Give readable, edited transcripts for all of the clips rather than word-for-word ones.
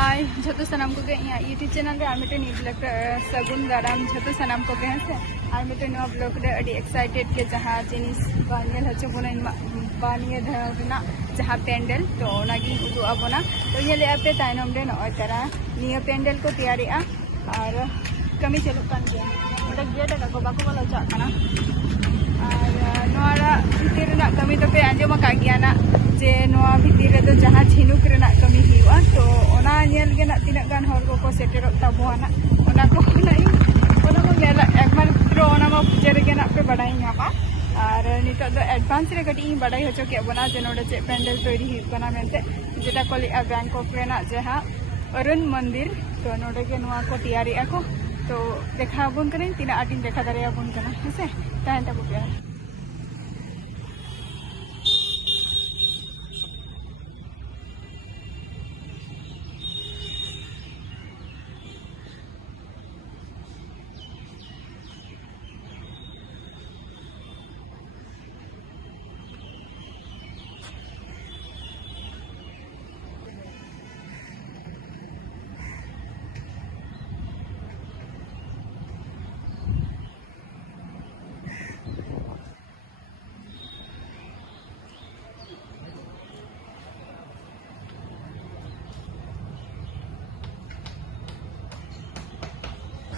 हाय जो सामान को यूट्यूब चैनल रे मिट्टे ब्लॉग सगुन दाराम जो सामान को हैं से और मिट्टे ब्लॉग रे अड़ी एक्साइटेड के जहाँ जिनिस बानियल हचो बना बानिया धरना जहाँ पेंडल तो उदू आबोना तो ये पे तायनम रे नय तारा निया पेंडल को तैयारी और कमी चलुक कान गया गेट को बाको बोला चाकना और भितर कमी तो पे आंजम का गया ना जे नोआ भितर रे जहाँ झिनुक कमी हुआ तो तीन गान को सेटर तबोना को एकमात्र पूजा रे पे बाड़ाई नामा और नित एडवांस रे कटी बाड़ाई हचो के बना जे नोडे चे पेंडल तैयारी हुकना मेनते जेटा को लिया बैंकॉक रेना जहाँ अरुण मंदिर तो नोडे के नोआ को तैयारी को तो देखा बन करें तीन आटिन देखा दारे बन कना हेसे ताहन तबो पे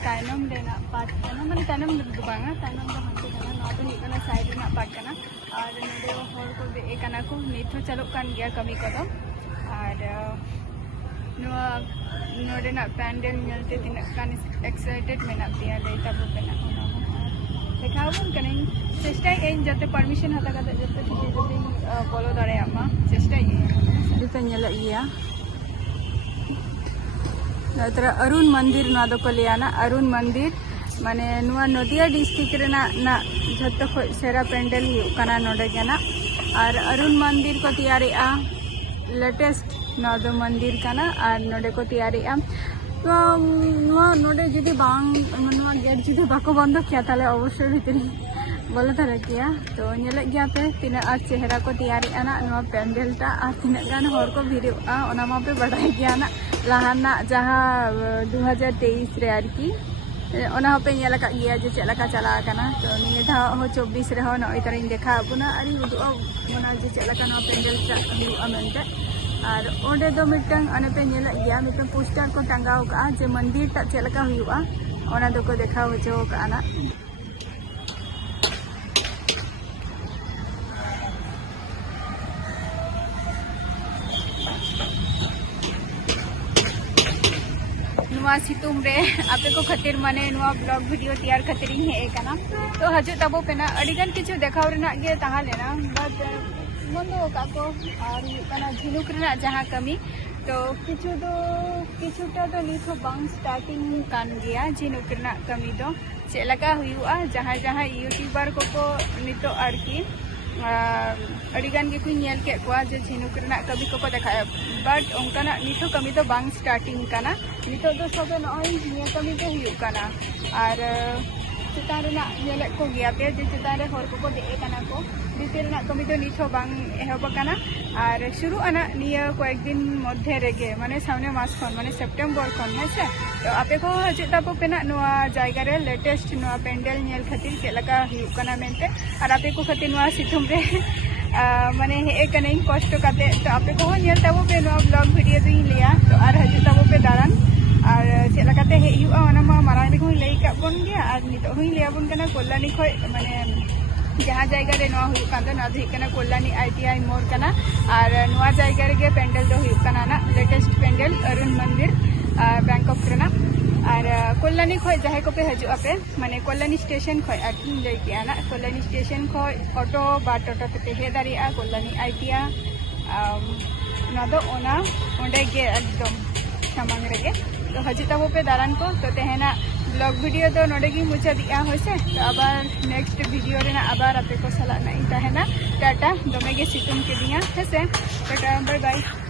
तायनम देना पार्ट करना माने तायनम दो बांगा तायनम दो हंते करना ना तो निकना साइड ना पार्ट करना और नोडे हर को बे कना को निथो चलो कान गया कमी कदम और नोडे ना पैंडल मिलते तीन कान एक्साइटेड मेना दिया लेता बो पेना होना देखा बन कने चेष्टा इन जते परमिशन हता कते जते जते बोलो दारे आमा चेष्टा ये जते नेला इया नतरा अरुण मंदिर ना दो को लियाना अरुण मंदिर माने नुआ नदिया डिस्ट्रिक्ट रेना ना जत्तो खो सेरा पेंडल हुकना नोडे गेना और अरुण मंदिर को तैयारी लेटेस्ट ना दो मंदिर कना और नोडे को तैयारी तो नुआ नोडे जुदी बांग नुआ गेट जुदी बाको बंद किया ताले अवश्य भितरी बोले तारे किया तो नेले गया पे तीन आर चेहरा को तैयारी ना नुआ पेंडल टा आ तीन गान हर को भिड़ा ओना मा पे बढ़ाई गया ना लाहाना जहाँ 2023 रे आरकी ओना पे नेला का गया जे चलका चला कना तो निये धा हो 24 रे हो नय तारिन देखा बुना अरी उदुआ मना जे चलका ना पेंडल टा हुआ मेनते और ओंडे दो मिटंग अने पे नेला गया मिटंग पोस्टर को टांगाव का जे मंदिर टा चलका हुआ ओना दो को देखा होचो का ना नुआ सितुम रे आपे को खातिर माने नुआ ब्लॉग वीडियो तैयार खातिर हे कना तो हजू तबो पेना अडिगन किछु देखाव रेना गे ताहा लेना बट मंदो का को और कना झिनुक रेना जहां कमी तो किछुटा तो निथो बांग स्टार्टिंग कान गया झिनुक रेना कमी दो चेलका हुआ जहां जहां यूट्यूबर को नितो आरकी अडिगान के कुछ नेल के को जे झिनुक रेना कमी को देखाया बट उनका निथो कमी तो बांग स्टार्टिंग काना नितो तो सब नय निया कमी तो हुई काना और चितान रेना नेले को गया पे जे चितान रे हर को दे काना को भीतर रेना कमी तो निथो बांग एहब काना और शुरू आना निया कয়েক दिन मध्य रेगे माने सामने मास खन माने सेप्टेम्बर खन हेसे तो आपे को हजे तापो पेना नोआ जायगा रे लेटेस्ट नोआ पेंडल नेल खातिर चेलका हुई काना मेनते और आपे को खातिर नोआ सितुम रे माने हे कने कष्ट काते तो आपे को नेल ताबो पे नोआ ब्लॉग वीडियो दुई लिया तो और हजे ताबो पे दारान और चेलकाते हे हुआ ओना मा मारांग को लई का बन गया और नितो हुई लिया बन कना कोल्लानी खय माने जहाँ जायगा रे नोआ हुई कांदो ना धि कना कोल्लानी ITI मोर कना और नोआ जायगा रे पेंडल दो हुई कना ना लेटेस्ट पेंडल अरुण मंदिर बैंकॉक रेना और कोल्लानी खय जहाँ को पे हजू पे माने कोल्लानी स्टेशन खय आटिन लई किया ना कोल्लानी स्टेशन खय ऑटो बा टोटो ते हे दारिया कोल्लानी ITI ना दो ओना ओंडे गे एकदम सामांग रेगे तो हजी तबो पे दारान को तो तेहना ब्लॉग वीडियो तो नोडे गी मुचा दिया होसे तो आबार नेक्स्ट वीडियो रेना आबार आपे को सला नहीं तहना टाटा दमे गे सितुम के दिया हेसे टाटा बाय बाय।